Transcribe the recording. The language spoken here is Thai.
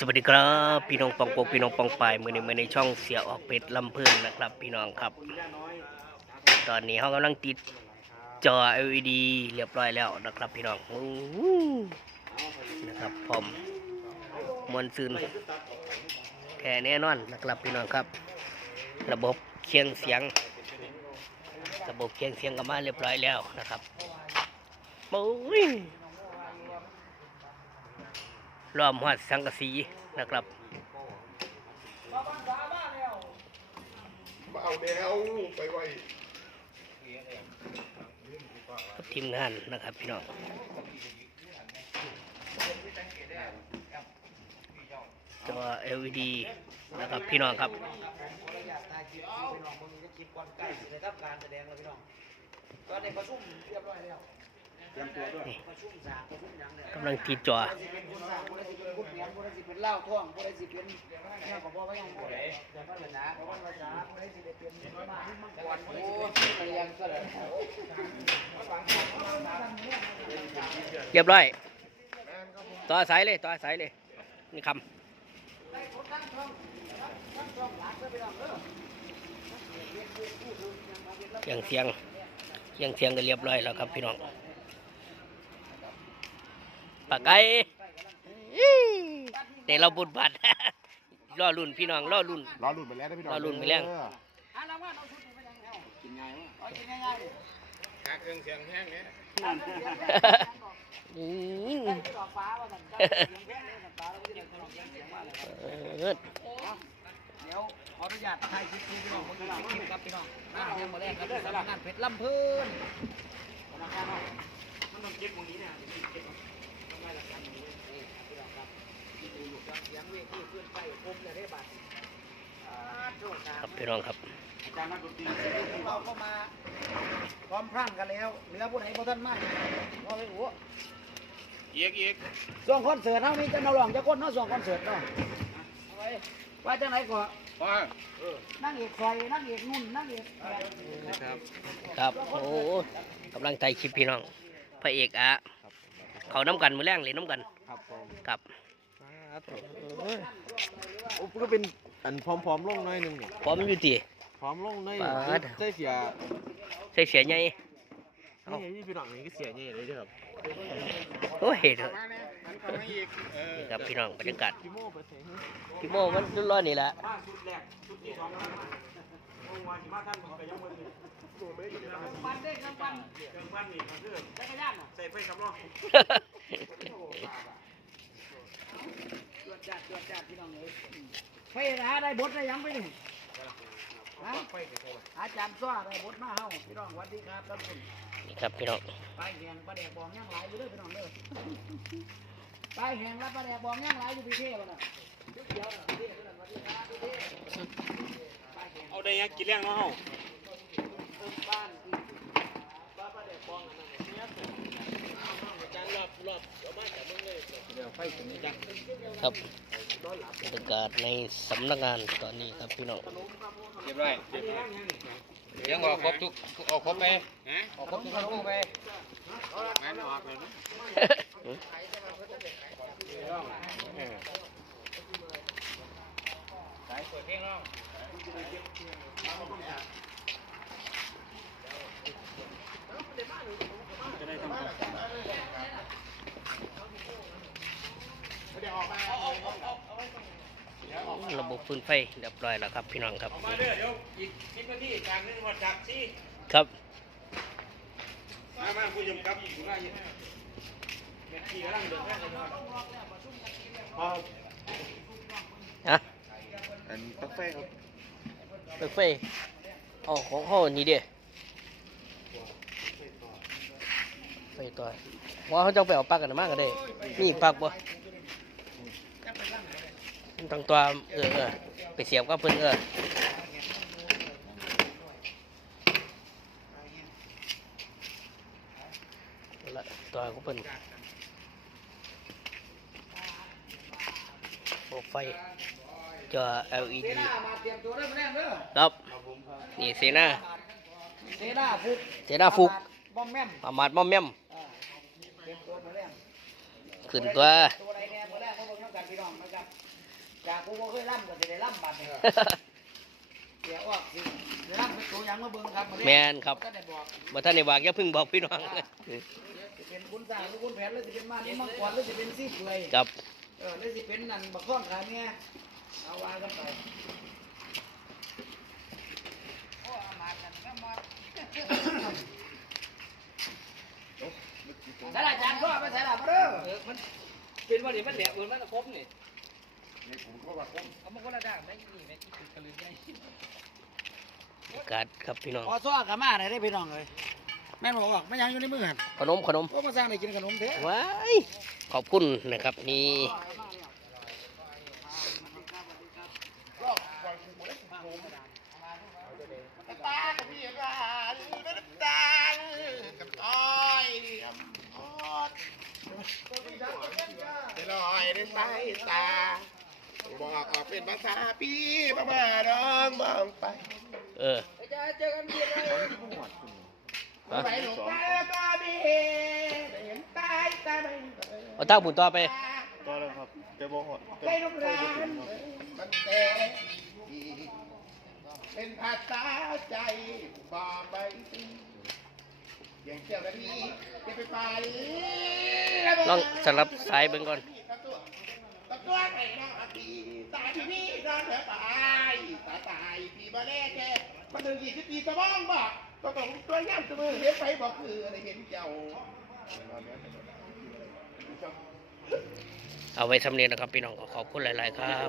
สวัสดีครับพี่น้องปองปกพี่น้องปองปายมือในมือในช่องเสียออกเป็ดลำเพิ่นนะครับ พี่น้องครับ ตอนนี้เขากำลังติดจอ LED เรียบร้อยแล้วนะครับ พี่น้องนะครับพร้อมมวลซืนแค่แน่นอนนะครับพี่น้องครับ ระบบเคียงเสียง ระบบเคียงเสียงก็มาเรียบร้อยแล้วนะครับโอ้ย ล้อมหอดสังกะสีนะครับมาเอาแล้วไปไว้กับทีมงานนะครับพี่น้องจอ LED นะครับพี่น้องครับก็ในประชุมเรียบร้อยแล้ว กประชุมหยังเนี่กำลังติดจอเรียนผู้ใดสิเป็นเหล้าท่องผู้ใดสิเป็นเนี่ยของพ่อไม่ยังผู้ใดแต่ว่าภาษาเพราะว่าภาษาผู้ใดสิได้เป็นมาที่มังกรโอ้ยมันยังก็เรียบร้อย ต่อสายเลย ต่อสายเลย นี่คำเสียงเสียงเสียงเสียงก็เรียบร้อยแล้วครับพี่น้อง ปากไก่แต่เราบุญบัตรล่อรุ่นพี่น้องล่อรุ่น รอรุ่นไปแล้วนะพี่น้องรอรุ่นไปแล้ว เอออะน้ำว่าเอาชุดไปยังเอากินง่ายวะเอากินง่ายๆดิหาเครื่องเสียงแห้งเนี่ยอืมที่ดอกฟ้าว่าสั่นเจ้าเสียงแพงเลยสั่นฟ้าแล้วก็จะได้ตลอดเสียงเสียงมาเลยเออเดี๋ยวขออนุญาตถ่ายคลิปนี้พี่น้องคนละคลิปครับพี่น้องหน้าเรียงมาแรกครับสำนักงานเพชรลำพูน ทีขึ้นไปคมเลยได้บัตรอ่าโชคดีครับพี่น้องครับอาจารย์นักดนตรีเราก็มาพร้อมพรั่งกันแล้วเหลือผู้ไหนผู้ท่านมากว่าไปหัวอีกอีกส่วงคอนเสิร์ตเท่านี้จะเอาหลองจะก้นเนาะส่วงคอนเสิร์ตเนาะเอาไว้ว่าจังไหนก่อนว่านั่งเอกไฟนั่งเอกนุ่นนั่งเอกแขกครับครับโอ้กำลังใจคลิปพี่น้องพระเอกอะเขาน้ำกันมือแรงเลยน้ำกันครับ ผมครับโอ้ก็เป็นอันพร้อมๆลงหน่อยหนึงนี่พร้อมอยู่ตี พร้อมลงหน่อยปาด ใส่เสียใส่เสียใหญ่นี่นี่พี่น้องนี่ก็เสียใหญ่เลยเด้อครับโอ้ยเถอะมาเนี่ยมันเข้ามาอีกเออนี่ครับพี่น้องบรรยากาศพี่โม่ไปใส่ให้พี่โมมันร้อนๆนี่แหละ ปันเด้งน้ำปัน จักรยานน่ะใส่ไฟสำรองตรวจจัดตรวจจัดพี่น้องเลยไฟหาได้บทได้ยังไปนี่ฮะอาจารย์ซ้อได้บทมาเฮาพี่น้องสวัสดีครับท่านผู้ชมนี่ครับพี่น้องปลายแหงปลาแดกบองย่างหลายอยู่เด้อพี่น้องเด้อปลายแหงและปลาแดกบองย่างหลายอยู่พี่เท่บ่น่ะเดี๋ยวๆน่ะพี่เท่สวัสดีครับพี่เท่ปลายแหงเอาได้ยังกินแรงเนาะเฮาเอิ่มบ้าน ครับบรรยากาศในสำนักงานตอนนี้ครับพี่น้องเรียบร้อยเลี้ยงออกครบทุกออกครบไปออกครบทุกลูกไปงานออกเลยนะสายเปิดเพลงร้อง ระบบฟืนไฟเรียบร้อยแล้วครับพี่น้องครับ มาเด้อเดี๋ยวอีกสิบนาทีกลางนึงมาจับสิครับ มามาคุยยมครับอยู่หน้าอยู่เม็ดขี้กำลังเดินแค่ไหนครับพอฮะอันกาแฟครับไปไฟเอของเขานี่เด้ไฟต่อว่าเขาจะไปเอาปักกันมากก็ได้มีปักบ่ ตั้งตัวเออเออไปเสียบกับเพิ่นเออละตัวก็เพิ่นโอ้ไฟจอ LED ครับนี่เสนาเสนาฟุกเสนาฟุกบอมแม่มอามาดมอมแมมอ่าเมมขึ้นตัว ตัวใดแน่มาแน่เพราะเราต้องกันพี่น้องนะครับจากผู้บ่เคยล่ำก็จะได้ล่ำบัดเนี่ยเสียออกสิได้ล่ำเป็นตัวอย่างมาเบิ่งครับาเล่แม่นครับ ก็ได้บอกบ่ท่านได้วางอย่าเพึ่งบอกพี่น้องจะเป็นคุณสร้างหรือคุณแผนหรือจะเป็นมานี่มังกรหรือจะเป็นซี่เปื่อยครับเออหรือจะเป็นนั่นบักข้องขาเนี่ยเอาวางกันไปสาระจานก็ไปสาระมาเด้อ เออมันเป็นวันนี้มันแหลกมันมันครบนี่ เอามาคนละด่างได้นี่แม่ที่กระลืมได้อากาศครับพี่น้องพอซ้อกบมาได้ได้พี่น้องเลยแม่นบอกว่าไม่ยังอยู่ในมือหันขนมขนมโอ้มาสร้างได้กินขนมเถอะว้ายขอบคุณนะครับนี่ตากับพี่ร้านน้ำตาลกับอ้อยออดจะลอยในสายตา บอกออกเป็นภาษาพี่บ้าบ้าน้องมองไปเออจะเจอกันดีเลยไปหลงไปก็มีเห็นตายตาไม่เอาตั้งบุญต่อไปต่อเลยครับเดี๋ยวบอกไปโรงแรมมันแต่เป็นภาษาใจบอกไปอย่างเจ้าหน้าที่จะไปไปลองสลับสายเบิ่งก่อน ตะตัวไอ้น้องอดีตายที่นี่นอนเถอะตายตาตายพี่มาแน่แค่มาถึงยี่สิบปีสมองบอกก็ต้องตัวย่ำตัวมือเห็นไปบอกคืออะไรเห็นเจ้าเอาไว้สำเนียนะครับพี่น้องขอขอบคุณหลาย ๆ ครับ